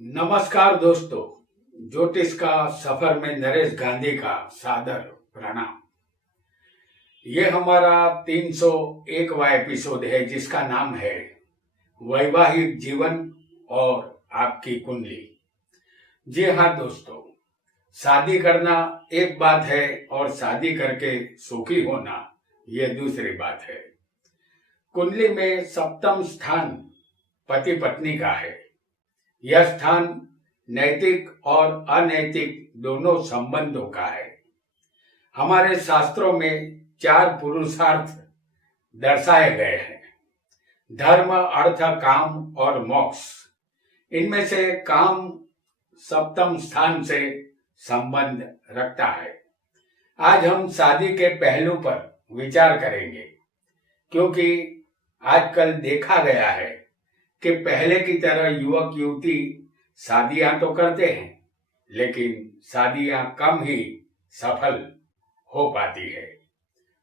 नमस्कार दोस्तों, ज्योतिष का सफर में नरेश गांधी का सादर प्रणाम। ये हमारा 301वां एपिसोड है जिसका नाम है वैवाहिक जीवन और आपकी कुंडली। जी हाँ दोस्तों, शादी करना एक बात है और शादी करके सुखी होना ये दूसरी बात है। कुंडली में सप्तम स्थान पति पत्नी का है। यह स्थान नैतिक और अनैतिक दोनों संबंधों का है। हमारे शास्त्रों में 4 पुरुषार्थ दर्शाए गए हैं: धर्म, अर्थ, काम और मोक्ष। इनमें से काम सप्तम स्थान से संबंध रखता है। आज हम शादी के पहलू पर विचार करेंगे, क्योंकि आजकल देखा गया है कि पहले की तरह युवक युवती शादियां तो करते हैं, लेकिन शादियां कम ही सफल हो पाती है।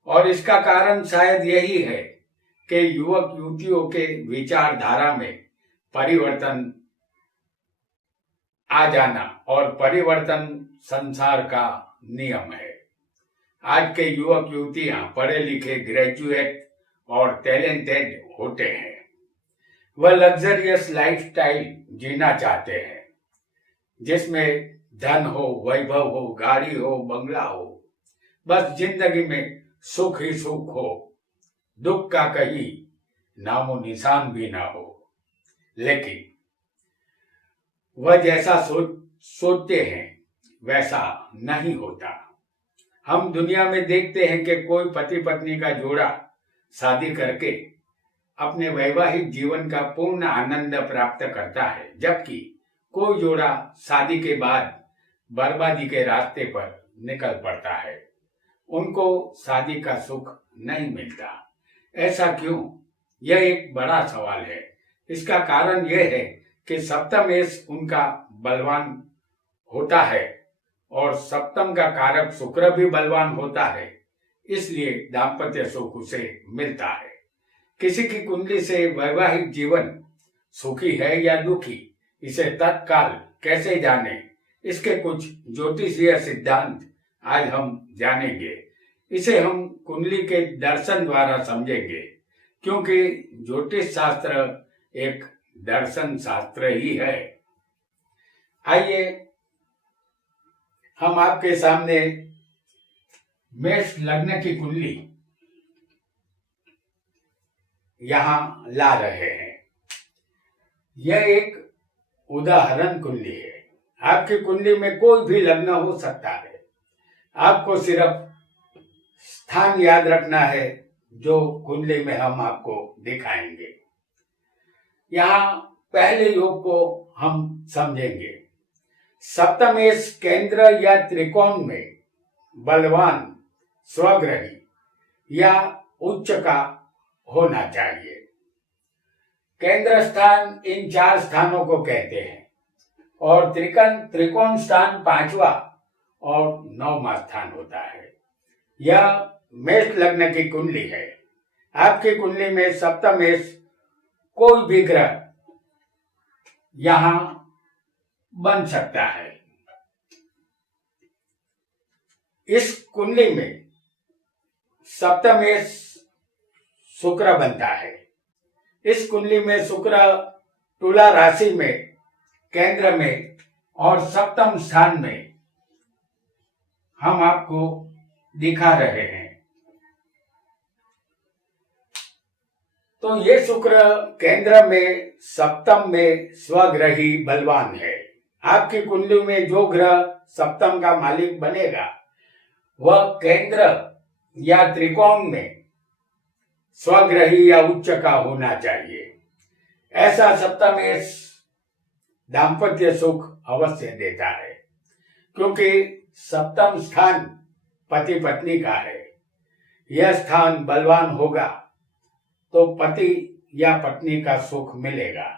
और इसका कारण शायद यही है कि युवक युवतियों के विचारधारा में परिवर्तन आ जाना, और परिवर्तन संसार का नियम है। आज के युवक युवतियां पढ़े लिखे, ग्रेजुएट और टैलेंटेड होते हैं। वह लग्जरियस लाइफस्टाइल जीना चाहते हैं, जिसमें धन हो, वैभव हो, गाड़ी हो, बंगला हो। बस जिंदगी में सुख ही सुख हो, दुख का कहीं नामो निशान भी ना हो। लेकिन वह जैसा सोचते हैं वैसा नहीं होता। हम दुनिया में देखते हैं कि कोई पति पत्नी का जोड़ा शादी करके अपने वैवाहिक जीवन का पूर्ण आनंद प्राप्त करता है, जबकि कोई जोड़ा शादी के बाद बर्बादी के रास्ते पर निकल पड़ता है। उनको शादी का सुख नहीं मिलता। ऐसा क्यों? यह एक बड़ा सवाल है। इसका कारण यह है कि सप्तमेश उनका बलवान होता है और सप्तम का कारक शुक्र भी बलवान होता है, इसलिए दाम्पत्य सुख उसे मिलता है। किसी की कुंडली से वैवाहिक जीवन सुखी है या दुखी, इसे तत्काल कैसे जाने, इसके कुछ ज्योतिषीय सिद्धांत आज हम जानेंगे। इसे हम कुंडली के दर्शन द्वारा समझेंगे, क्योंकि ज्योतिष शास्त्र एक दर्शन शास्त्र ही है। आइए हम आपके सामने मेष लग्न की कुंडली यहां ला रहे हैं। यह एक उदाहरण कुंडली है। आपकी कुंडली में कोई भी लग्न हो सकता है। आपको सिर्फ स्थान याद रखना है जो कुंडली में हम आपको दिखाएंगे। यहाँ पहले योग को हम समझेंगे। सप्तमेश केंद्र या त्रिकोण में बलवान, स्वग्रही या उच्च का होना चाहिए। केंद्र स्थान इन 4 स्थानों को कहते हैं, और त्रिकोण स्थान 5वां और 9वां स्थान होता है। यह मेष लग्न की कुंडली है। आपकी कुंडली में सप्तमेश कोई भी ग्रह यहां बन सकता है। इस कुंडली में सप्तमेश शुक्र बनता है। इस कुंडली में शुक्र तुला राशि में, केंद्र में और सप्तम स्थान में हम आपको दिखा रहे हैं। तो ये शुक्र केंद्र में, सप्तम में स्वग्रही बलवान है। आपकी कुंडली में जो ग्रह सप्तम का मालिक बनेगा वह केंद्र या त्रिकोण में स्वग्रही या उच्च का होना चाहिए। ऐसा सप्तमेश दाम्पत्य सुख अवश्य देता है, क्योंकि सप्तम स्थान पति पत्नी का है। यह स्थान बलवान होगा तो पति या पत्नी का सुख मिलेगा।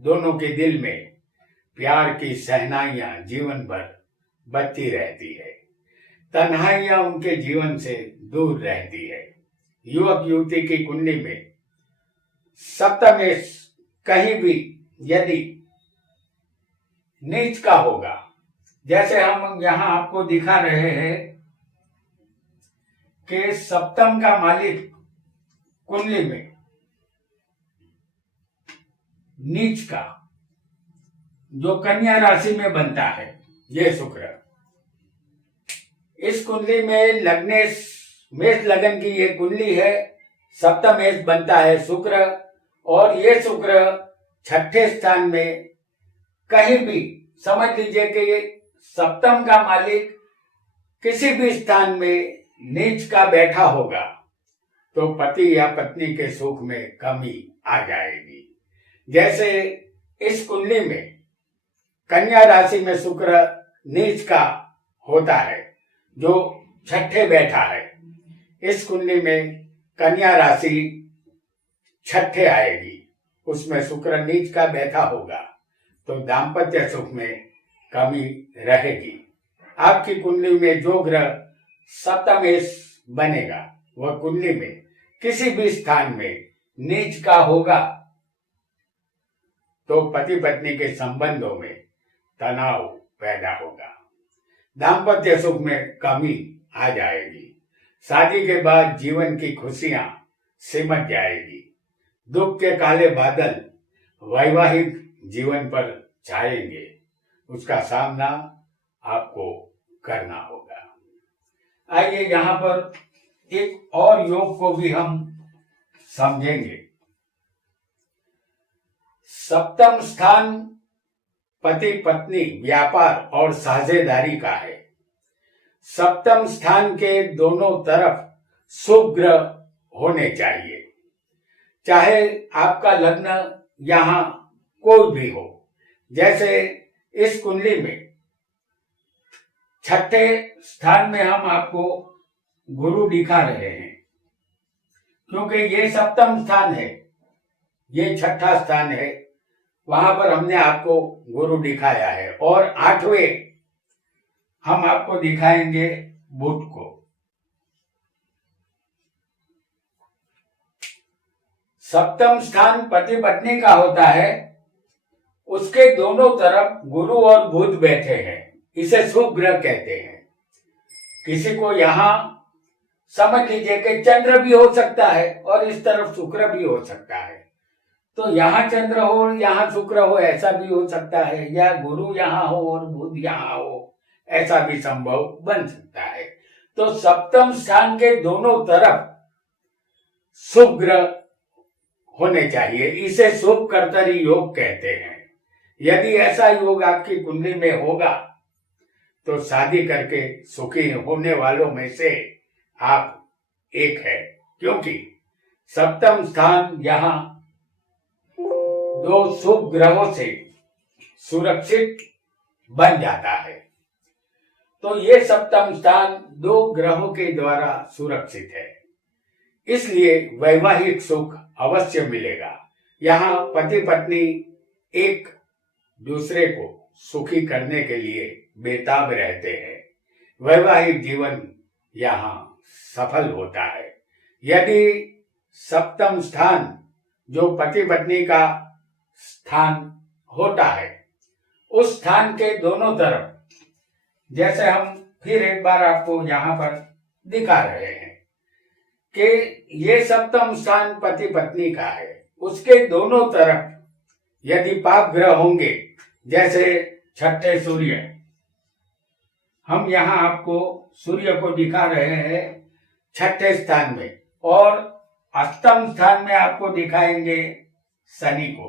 दोनों के दिल में प्यार की शहनाइयां जीवन भर बजती रहती है। तन्हाइयां उनके जीवन से दूर रहती है। युवक युवती की कुंडली में सप्तमेश कहीं भी यदि नीच का होगा। जैसे हम यहाँ आपको दिखा रहे हैं कि सप्तम का मालिक कुंडली में नीच का जो कन्या राशि में बनता है ये शुक्र, इस कुंडली में लग्नेश मेष लगन की ये कुंडली है, सप्तम मेष बनता है शुक्र, और ये शुक्र छठे स्थान में कहीं भी समझ लीजिए कि ये सप्तम का मालिक किसी भी स्थान में नीच का बैठा होगा तो पति या पत्नी के सुख में कमी आ जाएगी। जैसे इस कुंडली में कन्या राशि में शुक्र नीच का होता है जो छठे बैठा है, इस कुंडली में कन्या राशि छठे आएगी, उसमें शुक्र नीच का बैठा होगा तो दाम्पत्य सुख में कमी रहेगी। आपकी कुंडली में जो ग्रह सप्तमेश बनेगा वह कुंडली में किसी भी स्थान में नीच का होगा तो पति पत्नी के संबंधों में तनाव पैदा होगा, दाम्पत्य सुख में कमी आ जाएगी, शादी के बाद जीवन की खुशियां सिमट जाएगी, दुख के काले बादल वैवाहिक जीवन पर छाएंगे, उसका सामना आपको करना होगा। आइए यहाँ पर एक और योग को भी हम समझेंगे। सप्तम स्थान पति पत्नी व्यापार और साझेदारी का है। सप्तम स्थान के दोनों तरफ शुभ ग्रह होने चाहिए, चाहे आपका लग्न यहाँ कोई भी हो। जैसे इस कुंडली में छठे स्थान में हम आपको गुरु दिखा रहे हैं, क्योंकि ये सप्तम स्थान है, ये छठा स्थान है, वहां पर हमने आपको गुरु दिखाया है, और आठवें हम आपको दिखाएंगे बुध को। सप्तम स्थान पति पत्नी का होता है, उसके दोनों तरफ गुरु और बुध बैठे हैं, इसे शुभ ग्रह कहते हैं। किसी को यहाँ समझ लीजिए कि चंद्र भी हो सकता है और इस तरफ शुक्र भी हो सकता है, तो यहाँ चंद्र हो यहाँ शुक्र हो ऐसा भी हो सकता है, या गुरु यहाँ हो और बुध यहाँ हो ऐसा भी संभव बन सकता है। तो सप्तम स्थान के दोनों तरफ शुभ ग्रह होने चाहिए, इसे शुभ कर्तरी योग कहते हैं। यदि ऐसा योग आपकी कुंडली में होगा तो शादी करके सुखी होने वालों में से आप एक है, क्योंकि सप्तम स्थान यहाँ दो शुभ ग्रहों से सुरक्षित बन जाता है। तो ये सप्तम स्थान दो ग्रहों के द्वारा सुरक्षित है, इसलिए वैवाहिक सुख अवश्य मिलेगा। यहाँ पति पत्नी एक दूसरे को सुखी करने के लिए बेताब रहते हैं, वैवाहिक जीवन यहाँ सफल होता है। यदि सप्तम स्थान जो पति पत्नी का स्थान होता है, उस स्थान के दोनों तरफ, जैसे हम फिर एक बार आपको यहाँ पर दिखा रहे हैं कि ये सप्तम स्थान पति पत्नी का है, उसके दोनों तरफ यदि पाप ग्रह होंगे, जैसे छठे सूर्य, हम यहाँ आपको सूर्य को दिखा रहे हैं छठे स्थान में, और अष्टम स्थान में आपको दिखाएंगे शनि को,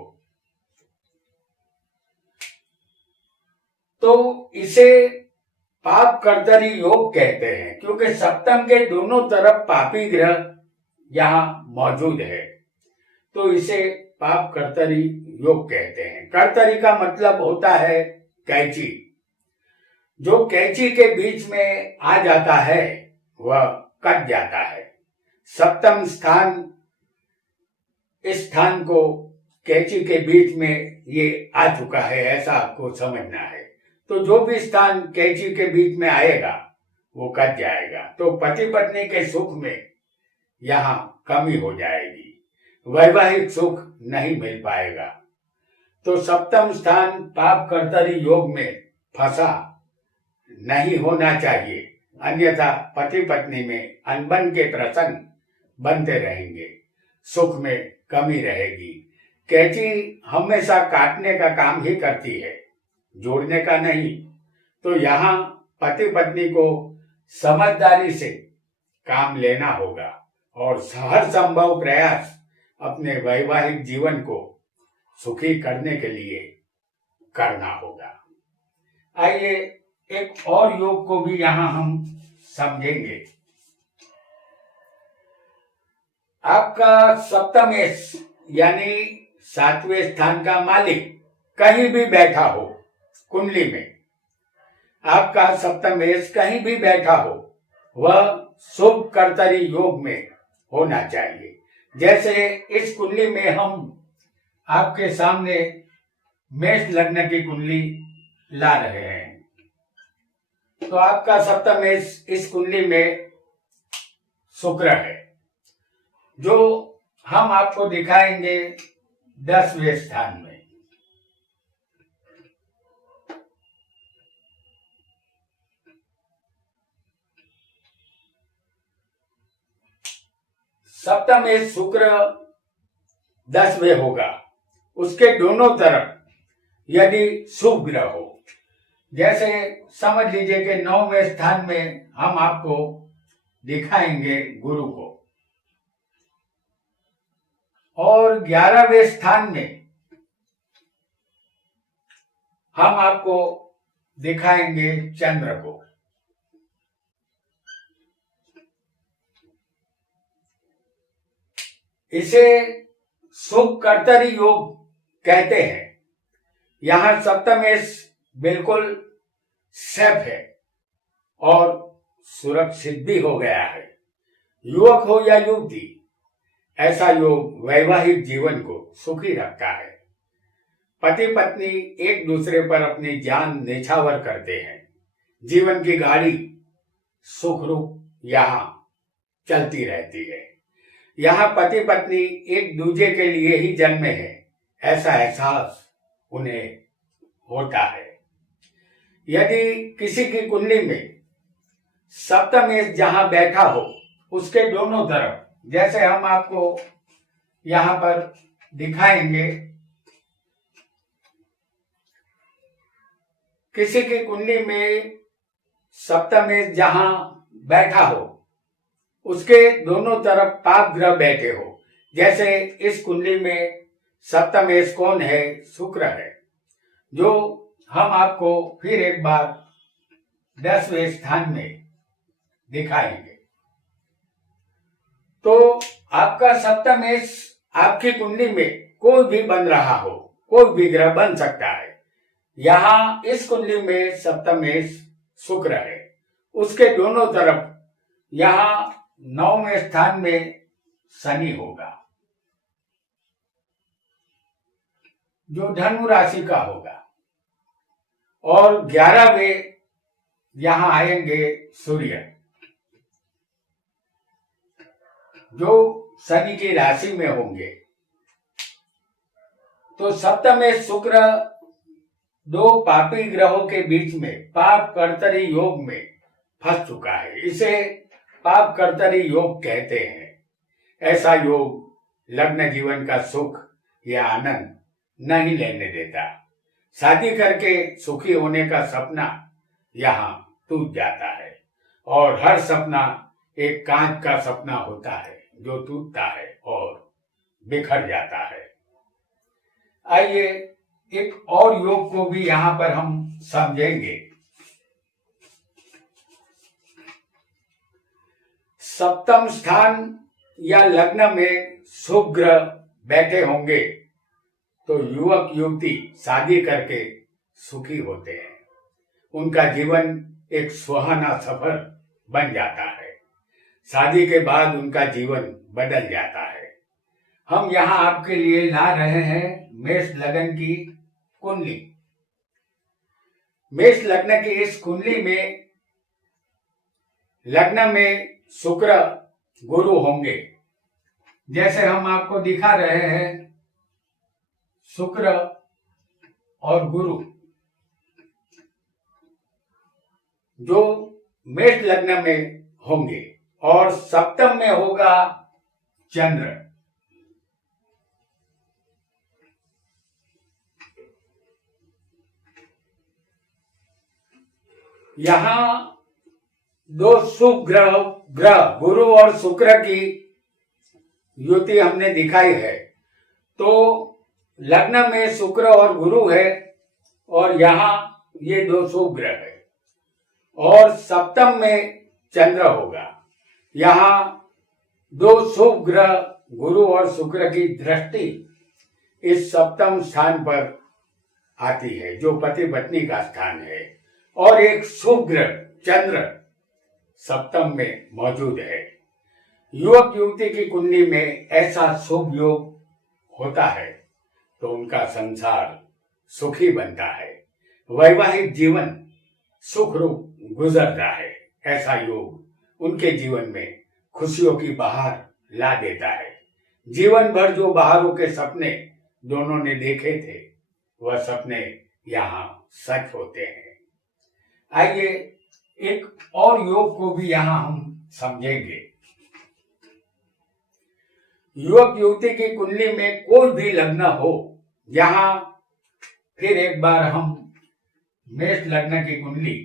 तो इसे पाप कर्तरी योग कहते हैं, क्योंकि सप्तम के दोनों तरफ पापी ग्रह यहाँ मौजूद है, तो इसे पाप कर्तरी योग कहते हैं। कर्तरी का मतलब होता है कैंची, जो कैंची के बीच में आ जाता है वह कट जाता है। सप्तम स्थान, इस स्थान को कैंची के बीच में ये आ चुका है, ऐसा आपको समझना है। तो जो भी स्थान कैंची के बीच में आएगा वो कट जाएगा, तो पति पत्नी के सुख में यहाँ कमी हो जाएगी, वैवाहिक सुख नहीं मिल पाएगा। तो सप्तम स्थान पाप कर्तरी योग में फंसा नहीं होना चाहिए, अन्यथा पति पत्नी में अनबन के प्रसंग बनते रहेंगे, सुख में कमी रहेगी। कैंची हमेशा काटने का काम ही करती है, जोड़ने का नहीं। तो यहाँ पति पत्नी को समझदारी से काम लेना होगा और हर संभव प्रयास अपने वैवाहिक जीवन को सुखी करने के लिए करना होगा। आइए एक और योग को भी यहाँ हम समझेंगे। आपका सप्तमेश यानी 7वें स्थान का मालिक कहीं भी बैठा हो कुंडली में, आपका सप्तमेश कहीं भी बैठा हो, वह शुभ कर्तरी योग में होना चाहिए। जैसे इस कुंडली में हम आपके सामने मेष लग्न की कुंडली ला रहे हैं, तो आपका सप्तमेश इस कुंडली में शुक्र है, जो हम आपको दिखाएंगे 10वें स्थान में। सप्तमेश शुक्र 10वें होगा, उसके दोनों तरफ यदि शुभ ग्रह हो, जैसे समझ लीजिए कि 9वें स्थान में हम आपको दिखाएंगे गुरु को, और 11वें स्थान में हम आपको दिखाएंगे चंद्र को। इसे शुभ कर्तरी योग कहते हैं। यहां सप्तमेश बिल्कुल सेफ है और सुरक्षित भी हो गया है। युवक हो या युवती, ऐसा योग वैवाहिक जीवन को सुखी रखता है। पति पत्नी एक दूसरे पर अपनी जान न्यौछावर करते हैं। जीवन की गाड़ी सुखरूप यहाँ चलती रहती है। यहाँ पति पत्नी एक दूसरे के लिए ही जन्मे हैं, ऐसा एहसास उन्हें होता है। यदि किसी की कुंडली में सप्तमेश जहां बैठा हो, उसके दोनों तरफ, जैसे हम आपको यहां पर दिखाएंगे, किसी की कुंडली में सप्तमेश जहां बैठा हो, उसके दोनों तरफ पाप ग्रह बैठे हो। जैसे इस कुंडली में सप्तमेश कौन है? शुक्र है, जो हम आपको फिर एक बार 10वें स्थान में दिखाएंगे। तो आपका सप्तमेश आपकी कुंडली में कोई भी बन रहा हो, कोई भी ग्रह बन सकता है। यहाँ इस कुंडली में सप्तमेश शुक्र है, उसके दोनों तरफ यहाँ 9वें स्थान में शनि होगा, जो धनु राशि का होगा, और 11वें यहां आएंगे सूर्य, जो शनि की राशि में होंगे। तो सप्तमेश शुक्र दो पापी ग्रहों के बीच में पाप कर्तरी योग में फंस चुका है। इसे पाप कर्तरी योग कहते हैं। ऐसा योग लग्न जीवन का सुख या आनंद नहीं लेने देता। शादी करके सुखी होने का सपना यहाँ टूट जाता है, और हर सपना एक कांच का सपना होता है जो टूटता है और बिखर जाता है। आइए एक और योग को भी यहाँ पर हम समझेंगे। सप्तम स्थान या लग्न में शुभ ग्रह बैठे होंगे तो युवक युवती शादी करके सुखी होते हैं। उनका जीवन एक सुहाना सफर बन जाता है। शादी के बाद उनका जीवन बदल जाता है। हम यहाँ आपके लिए ला रहे हैं मेष लग्न की कुंडली। मेष लग्न की इस कुंडली में लग्न में शुक्र गुरु होंगे। जैसे हम आपको दिखा रहे हैं, शुक्र और गुरु जो मेष लग्न में होंगे और सप्तम में होगा चंद्र। यहां दो शुभ ग्रह गुरु और शुक्र की युति हमने दिखाई है। तो लग्न में शुक्र और गुरु है और यहां ये दो शुभ ग्रह है और सप्तम में चंद्र होगा। यहां दो शुभ ग्रह गुरु और शुक्र की दृष्टि इस सप्तम स्थान पर आती है जो पति पत्नी का स्थान है और एक शुभ ग्रह चंद्र सप्तम में मौजूद है। युवक युवती की कुंडली में ऐसा शुभ योग होता है तो उनका संसार सुखी बनता है, वैवाहिक जीवन सुखरूप गुजरता है। ऐसा योग उनके जीवन में खुशियों की बहार ला देता है। जीवन भर जो बहारों के सपने दोनों ने देखे थे वह सपने यहाँ सच होते हैं। आइए एक और योग को भी यहाँ हम समझेंगे। युवक युवती की कुंडली में कोई भी लग्न हो, यहाँ फिर एक बार हम मेष लग्न की कुंडली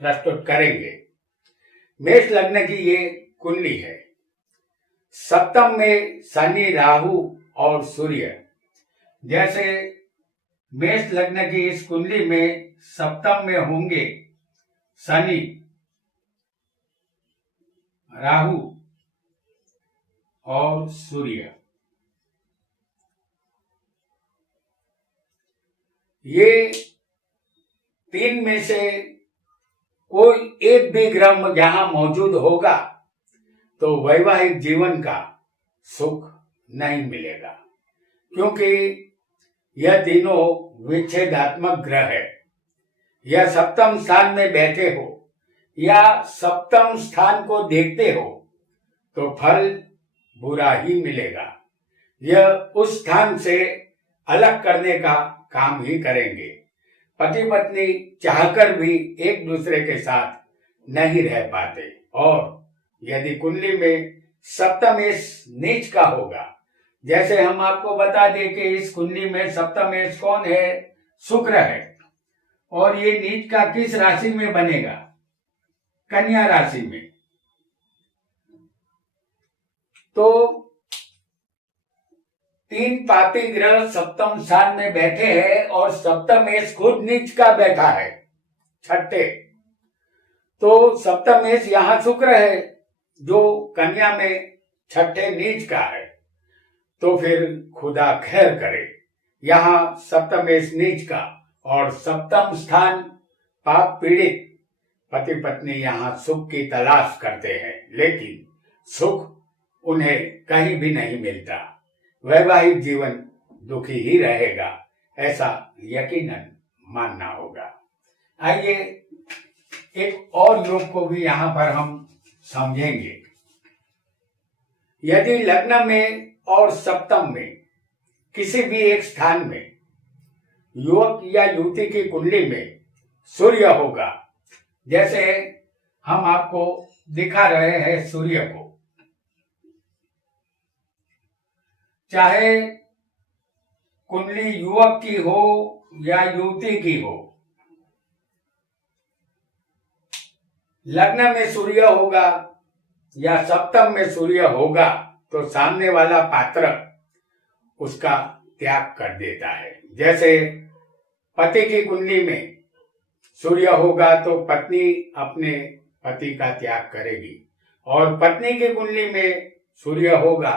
प्रस्तुत करेंगे। मेष लग्न की ये कुंडली है। सप्तम में शनि राहु और सूर्य। जैसे मेष लग्न की इस कुंडली में सप्तम में होंगे शनि राहु और सूर्य। ये तीन में से कोई एक भी ग्रह जहां मौजूद होगा तो वैवाहिक जीवन का सुख नहीं मिलेगा, क्योंकि यह तीनों विच्छेदात्मक ग्रह है। यह सप्तम स्थान में बैठे हो या सप्तम स्थान को देखते हो तो फल बुरा ही मिलेगा। यह उस स्थान से अलग करने का काम ही करेंगे। पति पत्नी चाहकर भी एक दूसरे के साथ नहीं रह पाते। और यदि कुंडली में सप्तमेश नीच का होगा, जैसे हम आपको बता दें कि इस कुंडली में सप्तमेश कौन है? शुक्र है। और ये नीच का किस राशि में बनेगा? कन्या राशि में। तो तीन पापी ग्रह सप्तम स्थान में बैठे हैं और सप्तमेश खुद नीच का बैठा है छठे। तो सप्तमेश यहां शुक्र है जो कन्या में छठे नीच का है। तो फिर खुदा खैर करे, यहां सप्तमेश नीच का और सप्तम स्थान पाप पीड़ित पति पत्नी यहां सुख की तलाश करते हैं, लेकिन सुख उन्हें कहीं भी नहीं मिलता। वैवाहिक जीवन दुखी ही रहेगा, ऐसा यकीनन मानना होगा। आइए एक और योग को भी यहां पर हम समझेंगे। यदि लग्न में और सप्तम में किसी भी एक स्थान में युवक या युवती की कुंडली में सूर्य होगा, जैसे हम आपको दिखा रहे हैं सूर्य को, चाहे कुंडली युवक की हो या युवती की हो, लग्न में सूर्य होगा या सप्तम में सूर्य होगा तो सामने वाला पात्र उसका त्याग कर देता है। जैसे पति की कुंडली में सूर्य होगा तो पत्नी अपने पति का त्याग करेगी, और पत्नी की कुंडली में सूर्य होगा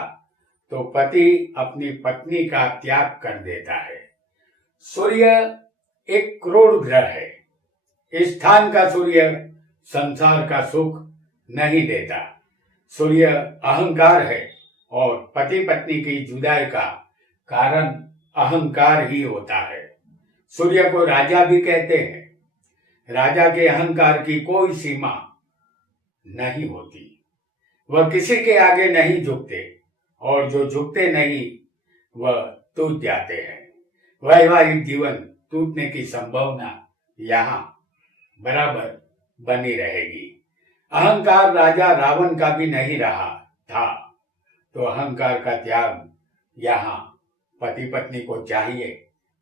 तो पति अपनी पत्नी का त्याग कर देता है। सूर्य एक क्रूर ग्रह है। इस स्थान का सूर्य संसार का सुख नहीं देता। सूर्य अहंकार है और पति पत्नी की जुदाई का कारण अहंकार ही होता है। सूर्य को राजा भी कहते हैं। राजा के अहंकार की कोई सीमा नहीं होती। वह किसी के आगे नहीं झुकते और जो झुकते नहीं वह टूट जाते हैं। वैवाहिक जीवन टूटने की संभावना यहाँ बराबर बनी रहेगी। अहंकार राजा रावण का भी नहीं रहा था, तो अहंकार का त्याग यहाँ पति पत्नी को चाहिए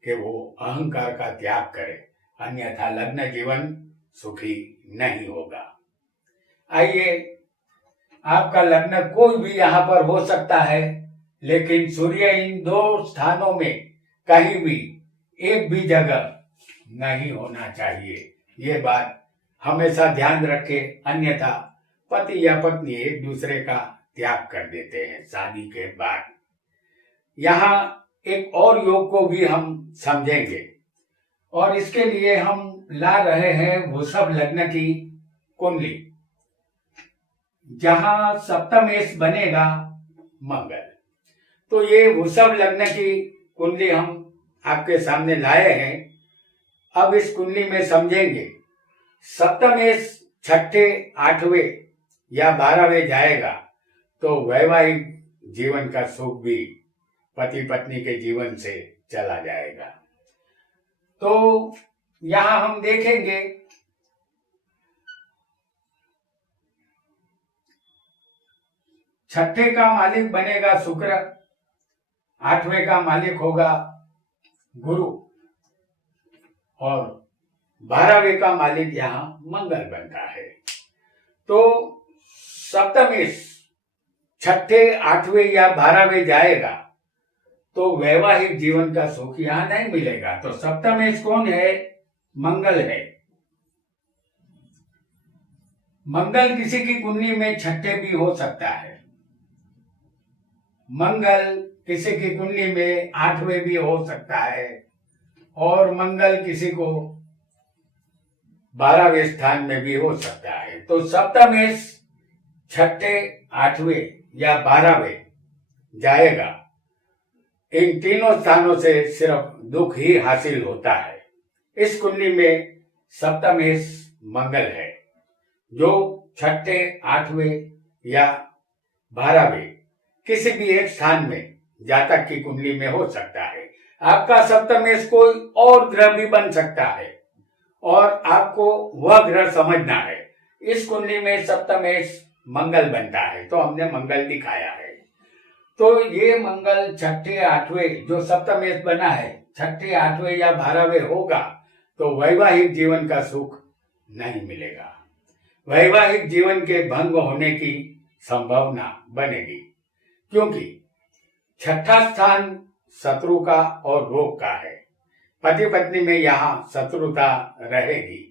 कि वो अहंकार का त्याग करे, अन्यथा लग्न जीवन सुखी नहीं होगा। आइए, आपका लग्न कोई भी यहाँ पर हो सकता है, लेकिन सूर्य इन दो स्थानों में कहीं भी एक भी जगह नहीं होना चाहिए। ये बात हमेशा ध्यान रखें, अन्यथा पति या पत्नी एक दूसरे का त्याग कर देते हैं शादी के बाद। यहाँ एक और योग को भी हम समझेंगे, और इसके लिए हम ला रहे हैं वृषभ लग्न की कुंडली, जहां सप्तमेश बनेगा मंगल। तो ये वृषभ लग्न की कुंडली हम आपके सामने लाए हैं। अब इस कुंडली में समझेंगे, सप्तमेश छठे, आठवें या 12वें जाएगा तो वैवाहिक जीवन का सुख भी पति पत्नी के जीवन से चला जाएगा। तो यहां हम देखेंगे, छठे का मालिक बनेगा शुक्र, 8वें का मालिक होगा गुरु, और 12वें का मालिक यहां मंगल बनता है। तो सप्तमेश छठे, 8वें या 12वें जाएगा तो वैवाहिक जीवन का सुख यहां नहीं मिलेगा। तो सप्तमेश कौन है? मंगल है। मंगल किसी की कुंडली में छठे भी हो सकता है, मंगल किसी की कुंडली में 8वें भी हो सकता है, और मंगल किसी को 12वें स्थान में भी हो सकता है। तो सप्तमेश छठे, 8वें या 12वें जाएगा, इन तीनों स्थानों से सिर्फ दुख ही हासिल होता है। इस कुंडली में सप्तमेश मंगल है, जो छठे, 8वें या 12वें किसी भी एक स्थान में जातक की कुंडली में हो सकता है। आपका सप्तमेश कोई और ग्रह भी बन सकता है, और आपको वह ग्रह समझना है। इस कुंडली में सप्तमेश मंगल बनता है, तो हमने मंगल दिखाया है। तो ये मंगल छठे, 8वें जो सप्तमेश बना है, छठे, 8वें या 12वें होगा तो वैवाहिक जीवन का सुख नहीं मिलेगा, वैवाहिक जीवन के भंग होने की संभावना बनेगी, क्योंकि छठा स्थान शत्रु का और रोग का है। पति पत्नी में यहाँ शत्रुता रहेगी।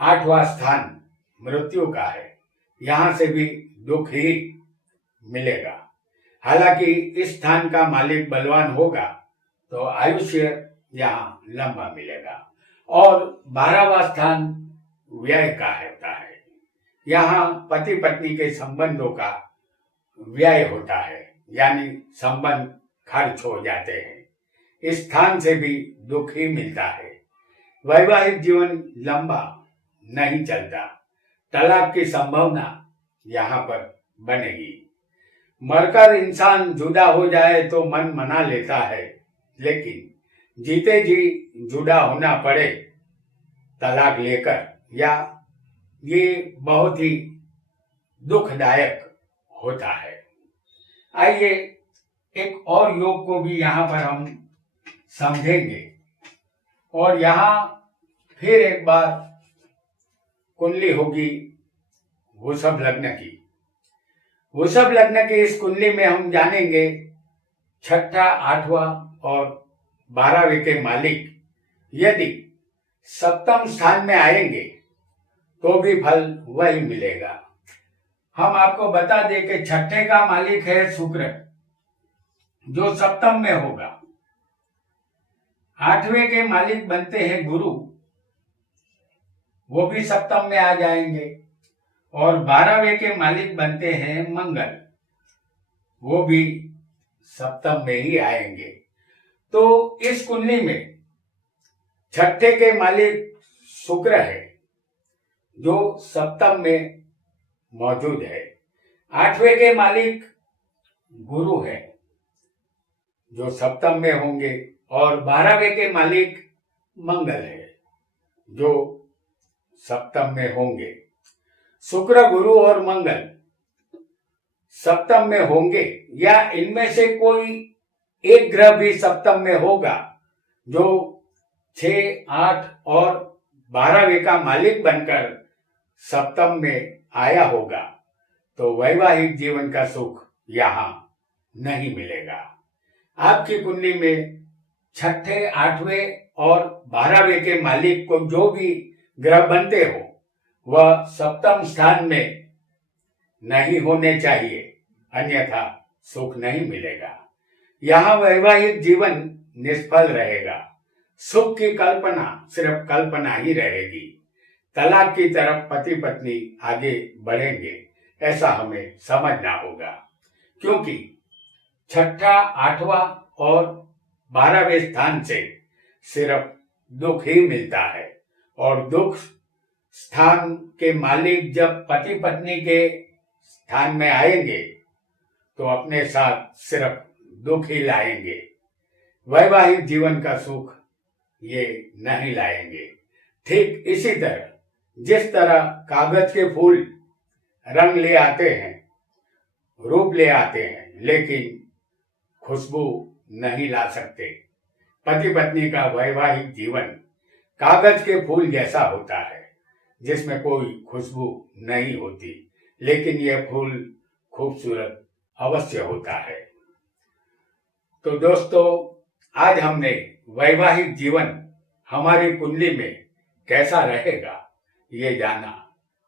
8वां स्थान मृत्यु का है, यहाँ से भी दुख ही मिलेगा। हालांकि इस स्थान का मालिक बलवान होगा तो आयुष्य यहाँ लंबा मिलेगा। और 12वां स्थान व्यय का होता है, यहाँ पति पत्नी के संबंधों का व्यय होता है, यानी संबंध खर्च हो जाते हैं। इस स्थान से भी दुख ही मिलता है। वैवाहिक जीवन लंबा नहीं चलता, तलाक की संभावना यहाँ पर बनेगी। मरकर इंसान जुदा हो जाए तो मन मना लेता है, लेकिन जीते जी जुदा होना पड़े तलाक लेकर, या ये बहुत ही दुखदायक होता है। आइए, एक और योग को भी यहाँ पर हम समझेंगे, और यहाँ फिर एक बार कुंडली होगी वृषभ लग्न की। वृषभ लग्न की इस कुंडली में हम जानेंगे छठा, 8वां और 12वें के मालिक यदि सप्तम स्थान में आएंगे तो भी फल वही मिलेगा। हम आपको बता दें कि छठे का मालिक है शुक्र, जो सप्तम में होगा। 8वें के मालिक बनते हैं गुरु, वो भी सप्तम में आ जाएंगे, और 12वें के मालिक बनते हैं मंगल, वो भी सप्तम में ही आएंगे। तो इस कुंडली में छठे के मालिक शुक्र है, जो सप्तम में मौजूद है। 8वें के मालिक गुरु है, जो सप्तम में होंगे, और 12वें के मालिक मंगल है जो सप्तम में होंगे। शुक्र, गुरु और मंगल सप्तम में होंगे या इनमें से कोई एक ग्रह भी सप्तम में होगा जो 6, 8 और 12वें का मालिक बनकर सप्तम में आया होगा, तो वैवाहिक जीवन का सुख यहां नहीं मिलेगा। आपकी कुंडली में 6ठे, 8वें और 12वें के मालिक को जो भी ग्रह बनते हो वह सप्तम स्थान में नहीं होने चाहिए, अन्यथा सुख नहीं मिलेगा। यहां वैवाहिक जीवन निष्फल रहेगा। सुख की कल्पना सिर्फ कल्पना ही रहेगी। तलाक की तरफ पति पत्नी आगे बढ़ेंगे, ऐसा हमें समझना होगा, क्योंकि 6ठा, 8वां और 12वें स्थान से सिर्फ दुख ही मिलता है, और दुख स्थान के मालिक जब पति पत्नी के स्थान में आएंगे तो अपने साथ सिर्फ दुख ही लाएंगे। वैवाहिक जीवन का सुख ये नहीं लाएंगे। ठीक इसी तरह जिस तरह कागज के फूल रंग ले आते हैं, रूप ले आते हैं, लेकिन खुशबू नहीं ला सकते, पति पत्नी का वैवाहिक जीवन कागज के फूल जैसा होता है जिसमें कोई खुशबू नहीं होती, लेकिन यह फूल खूबसूरत अवश्य होता है। तो दोस्तों, आज हमने वैवाहिक जीवन हमारी कुंडली में कैसा रहेगा ये जाना।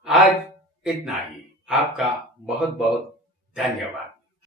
आज इतना ही। आपका बहुत बहुत धन्यवाद।